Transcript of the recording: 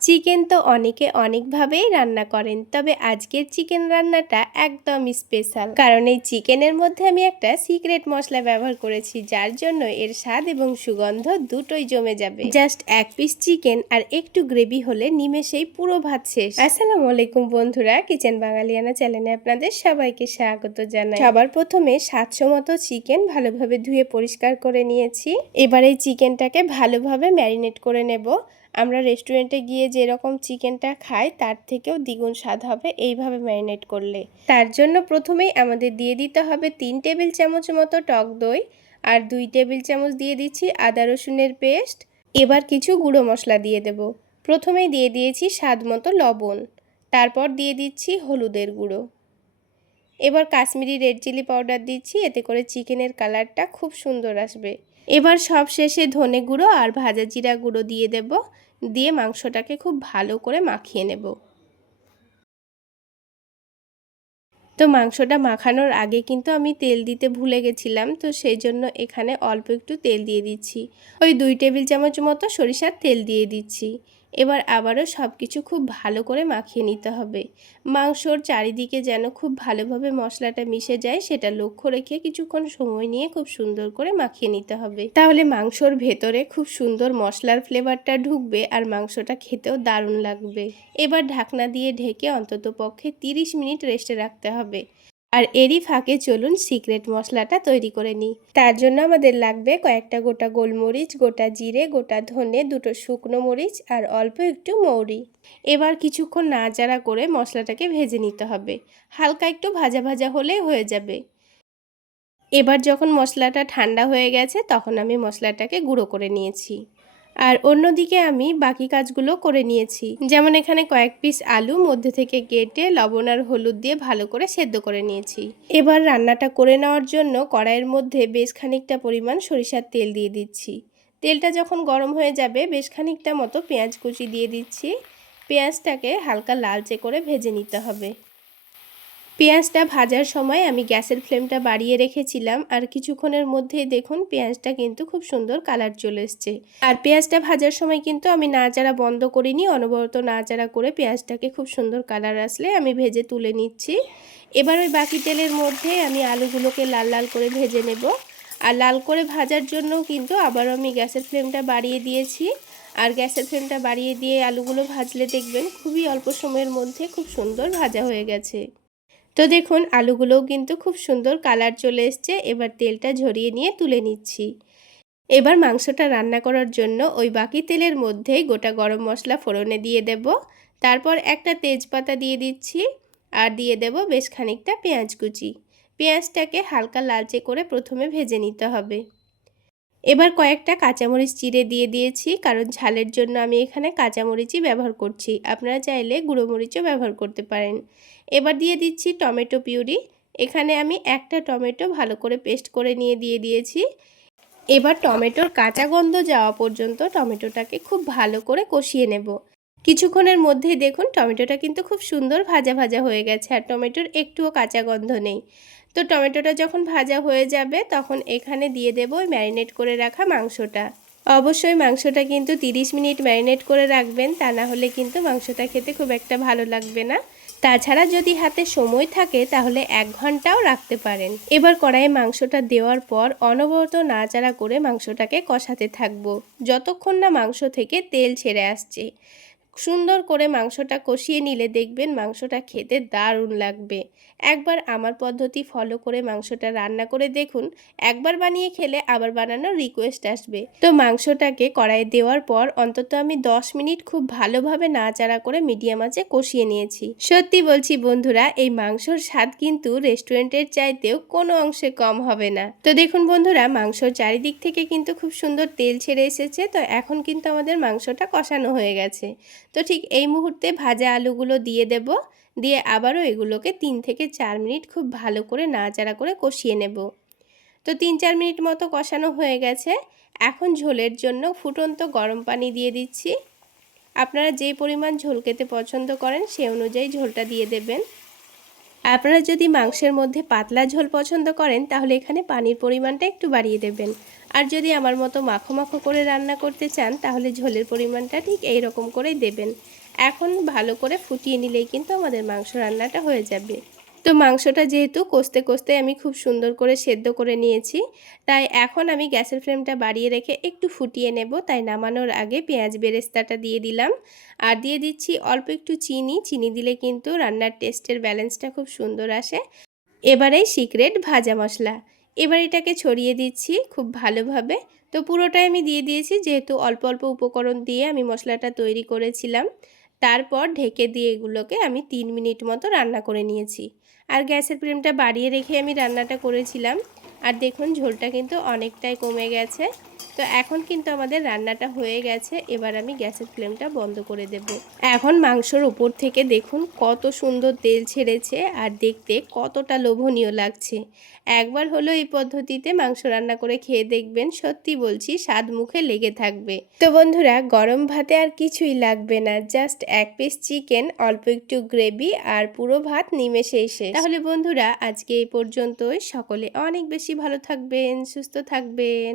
Chicken তো অনেকে অনেকভাবেই রান্না করেন, তবে আজকের চিকেন রান্নাটা একদম স্পেশাল, কারণ এই চিকেনের মধ্যে আমি একটা সিক্রেট মশলা ব্যবহার করেছি, যার জন্য এর স্বাদ এবং সুগন্ধ দুটোই জমে যাবে। জাস্ট এক পিস চিকেন আর একটু গ্রেভি হলে নিমেষেই পুরো ভাত শেষ। আসসালামু আলাইকুম বন্ধুরা, কিচেন বাঙালিয়ানা চ্যানেলে আপনাদের সবাইকে স্বাগত জানাই। সবার প্রথমে 700 মতো চিকেন ভালোভাবে ধুয়ে পরিষ্কার করে নিয়েছি। এবার এই চিকেনটাকে ভালোভাবে ম্যারিনেট করে নেব। আমরা রেস্টুরেন্টে গিয়ে যেরকম চিকেনটা খাই তার থেকেও দ্বিগুণ স্বাদ হবে এইভাবে ম্যারিনেট করলে। তার জন্য প্রথমেই আমাদের দিয়ে দিতে হবে 3 টেবিল চামচ মতো টক দই, আর 2 টেবিল চামচ দিয়ে দিচ্ছি আদা রসুনের পেস্ট। এবার কিছু গুঁড়ো মশলা দিয়ে দেব। প্রথমেই দিয়ে দিয়েছি স্বাদ মতো লবণ, তারপর দিয়ে দিচ্ছি হলুদের গুঁড়ো। এবার কাশ্মীরি রেড চিলি পাউডার দিচ্ছি, এতে করে চিকেনের কালারটা খুব সুন্দর আসবে। এবার সব শেষে ধনে গুঁড়ো আর ভাজা জিরা গুঁড়ো দিয়ে দেব, দিয়ে মাংসটাকে খুব ভালো করে মাখিয়ে নেব। তো মাংসটা মাখানোর আগে কিন্তু আমি তেল দিতে ভুলে গেছিলাম, তো সেই জন্য এখানে অল্প একটু তেল দিয়ে দিচ্ছি। ওই 2 টেবিল চামচ মতো সরিষার তেল দিয়ে দিচ্ছি। এবার আবারও সব কিছু খুব ভালো করে মাখিয়ে নিতে হবে। মাংসর চারিদিকে যেন খুব ভালোভাবে মশলাটা মিশে যায়, সেটা লক্ষ্য রেখে কিছুক্ষণ সময় নিয়ে খুব সুন্দর করে মাখিয়ে নিতে হবে। তাহলে মাংসর ভেতরে খুব সুন্দর মশলার ফ্লেভারটা ঢুকবে আর মাংসটা খেতেও দারুণ লাগবে। এবার ঢাকনা দিয়ে ঢেকে অন্তত পক্ষে 30 মিনিট রেস্টে রাখতে হবে। আর এরই ফাঁকে চলুন সিক্রেট মশলাটা তৈরি করে নিই। তার জন্য আমাদের লাগবে কয়েকটা গোটা গোলমরিচ, গোটা জিরে, গোটা ধনে, 2টো শুকনো মরিচ আর অল্প একটু মৌরি। এবার কিছুক্ষণ নাড়াচাড়া করে মশলাটাকে ভেজে নিতে হবে। হালকা একটু ভাজা ভাজা হলেই হয়ে যাবে। এবার যখন মশলাটা ঠান্ডা হয়ে গেছে তখন আমি মশলাটাকে গুঁড়ো করে নিয়েছি। আর অন্যদিকে আমি বাকি কাজগুলো করে নিয়েছি। যেমন এখানে কয়েক পিস আলু মধ্যে থেকে কেটে লবণ আর হলুদ দিয়ে ভালো করে সেদ্ধ করে নিয়েছি। এবার রান্নাটা করে নেওয়ার জন্য কড়াইয়ের মধ্যে বেশ খানিকটা পরিমাণ সরিষার তেল দিয়ে দিচ্ছি। তেলটা যখন গরম হয়ে যাবে বেশ খানিকটা মতো পেঁয়াজ কুচি দিয়ে দিচ্ছি। পেঁয়াজটাকে হালকা লালচে করে ভেজে নিতে হবে। পেঁয়াজটা ভাজার সময় আমি গ্যাসের ফ্লেমটা বাড়িয়ে রেখেছিলাম, আর কিছুক্ষণের মধ্যেই দেখুন পেঁয়াজটা কিন্তু খুব সুন্দর কালার চলে এসছে। আর পেঁয়াজটা ভাজার সময় কিন্তু আমি নাড়াচাড়া বন্ধ করিনি, অনবরত নাড়াচাড়া করে পেঁয়াজটাকে খুব সুন্দর কালার আসলে আমি ভেজে তুলে নিচ্ছি। এবার ওই বাকি তেলের মধ্যে আমি আলুগুলোকে লাল লাল করে ভেজে নেব। আর লাল করে ভাজার জন্য কিন্তু আবারও আমি গ্যাসের ফ্লেমটা বাড়িয়ে দিয়েছি। আর গ্যাসের ফ্লেমটা বাড়িয়ে দিয়ে আলুগুলো ভাজলে দেখবেন খুবই অল্প সময়ের মধ্যে খুব সুন্দর ভাজা হয়ে গেছে। তো দেখুন আলুগুলোও কিন্তু খুব সুন্দর কালার চলে এসছে। এবার তেলটা ঝরিয়ে নিয়ে তুলে নিচ্ছি। এবার মাংসটা রান্না করার জন্য ওই বাকি তেলের মধ্যে গোটা গরম মশলা ফোড়নে দিয়ে দেব। তারপর একটা তেজপাতা দিয়ে দিচ্ছি, আর দিয়ে দেব বেশ খানিকটা পেঁয়াজ কুচি। পেঁয়াজটাকে হালকা লালচে করে প্রথমে ভেজে নিতে হবে। এবার কয়েকটা কাঁচামরিচ চিড়ে দিয়ে দিয়েছি, কারণ ঝালের জন্য আমি এখানে কাঁচামরিচই ব্যবহার করছি। আপনারা চাইলে গুঁড়ো মরিচও ব্যবহার করতে পারেন। এবার দিয়ে দিচ্ছি টমেটো পিউরি। এখানে আমি একটা টমেটো ভালো করে পেস্ট করে নিয়ে দিয়ে দিয়েছি। এবার টমেটোর কাঁচা গন্ধ যাওয়া পর্যন্ত টমেটোটাকে খুব ভালো করে কষিয়ে নেব। কিছুক্ষণের মধ্যেই দেখুন টমেটোটা কিন্তু খুব সুন্দর ভাজা ভাজা হয়ে গেছে, আর টমেটোর একটুও কাঁচা গন্ধ নেই। তো টমেটোটা যখন ভাজা হয়ে যাবে তখন এখানে দিয়ে দেব ম্যারিনেট করে রাখা মাংসটা। অবশ্যই মাংসটা কিন্তু 30 মিনিট ম্যারিনেট করে রাখবেন, তা না হলে কিন্তু মাংসটা খেতে খুব একটা ভালো লাগবে না। তাছাড়া যদি হাতে সময় থাকে তাহলে 1 ঘন্টাও রাখতে পারেন। এবার কড়াইয়ে মাংসটা দেওয়ার পর অনবরত নাড়াচাড়া করে মাংসটাকে কষাতে থাকবো যতক্ষণ না মাংস থেকে তেল ছেড়ে আসছে। সুন্দর করে মাংসটা কষিয়ে নিলে দেখবেন মাংসটা খেতে দারুণ লাগবে। একবার আমার পদ্ধতি ফলো করে মাংসটা রান্না করে দেখুন, একবার বানিয়ে খেলে আবার বানানোর রিকোয়েস্ট আসবে। তো মাংসটাকে কড়াইয়ে দেওয়ার পর অন্তত আমি 10 মিনিট খুব ভালোভাবে নাড়াচাড়া করে মিডিয়াম আঁচে কষিয়ে নিয়েছি। সত্যি বলছি বন্ধুরা, এই মাংসর স্বাদ কিন্তু রেস্টুরেন্টের চাইতেও কোনো অংশে কম হবে না। তো দেখুন বন্ধুরা, মাংসর চারিদিক থেকে কিন্তু খুব সুন্দর তেল ছেড়ে এসেছে। তো এখন কিন্তু আমাদের মাংসটা কষানো হয়ে গেছে। তো ঠিক এই মুহূর্তে ভাজা আলুগুলো দিয়ে দেব, দিয়ে আবারও এগুলোকে 3 থেকে 4 মিনিট খুব ভালো করে নাড়াচাড়া করে কষিয়ে নেব। তো 3-4 মিনিট মতো কষানো হয়ে গেছে। এখন ঝোলের জন্য ফুটন্ত গরম পানি দিয়ে দিচ্ছি। আপনারা যে পরিমাণ ঝোল খেতে পছন্দ করেন সে অনুযায়ী ঝোলটা দিয়ে দেবেন। আপনারা যদি মাংসের মধ্যে পাতলা ঝোল পছন্দ করেন তাহলে এখানে পানির পরিমাণটা একটু বাড়িয়ে দেবেন। আর যদি আমার মতো মাখো মাখো করে রান্না করতে চান তাহলে ঝোলের পরিমাণটা ঠিক এই রকম করেই দেবেন। এখন ভালো করে ফুটিয়ে নিলেই কিন্তু আমাদের মাংস রান্নাটা হয়ে যাবে। তো মাংসটা যেহেতু কষতে কষতে আমি খুব সুন্দর করে সেদ্ধ করে নিয়েছি, তাই এখন আমি গ্যাসের ফ্লেমটা বাড়িয়ে রেখে একটু ফুটিয়ে নেব। তাই নামানোর আগে পেঁয়াজ বেরেস্তাটা দিয়ে দিলাম আর দিয়ে দিচ্ছি অল্প একটু চিনি। চিনি দিলে কিন্তু রান্নার টেস্টের ব্যালেন্সটা খুব সুন্দর আসে। এবারে সিক্রেট ভাজা মশলা, এবার এটাকে ছড়িয়ে দিচ্ছি খুব ভালোভাবে। তো পুরোটাই আমি দিয়ে দিয়েছি, যেহেতু অল্প অল্প উপকরণ দিয়ে আমি মশলাটা তৈরি করেছিলাম। তারপর ঢেকে দিয়ে এগুলোকে আমি 3 মিনিট মতো রান্না করে নিয়েছি। আর গ্যাসের ফ্লেমটা বাড়িয়ে রেখে আমি রান্নাটা করেছিলাম। আর দেখুন ঝোলটা কিন্তু অনেকটাই কমে গেছে। তো এখন কিন্তু আমাদের রান্নাটা হয়ে গেছে। এবার আমি গ্যাসের ফ্লেমটা বন্ধ করে দেব। এখন মাংসর উপর থেকে দেখুন কত সুন্দর তেল ছেড়েছে আর দেখতে কতটা লোভনীয় লাগছে। একবার হলো এই পদ্ধতিতে মাংস রান্না করে খেয়ে দেখবেন, সত্যি বলছি স্বাদ মুখে লেগে থাকবে। তো বন্ধুরা, গরম ভাতে আর কিছুই লাগবে না, জাস্ট 1 পিস চিকেন, অল্প একটু গ্রেভি আর পুরো ভাত নিমেষেই শেষ। তাহলে বন্ধুরা, আজকে এই পর্যন্তই। সকলে অনেক বেশি ভালো থাকবেন, সুস্থ থাকবেন।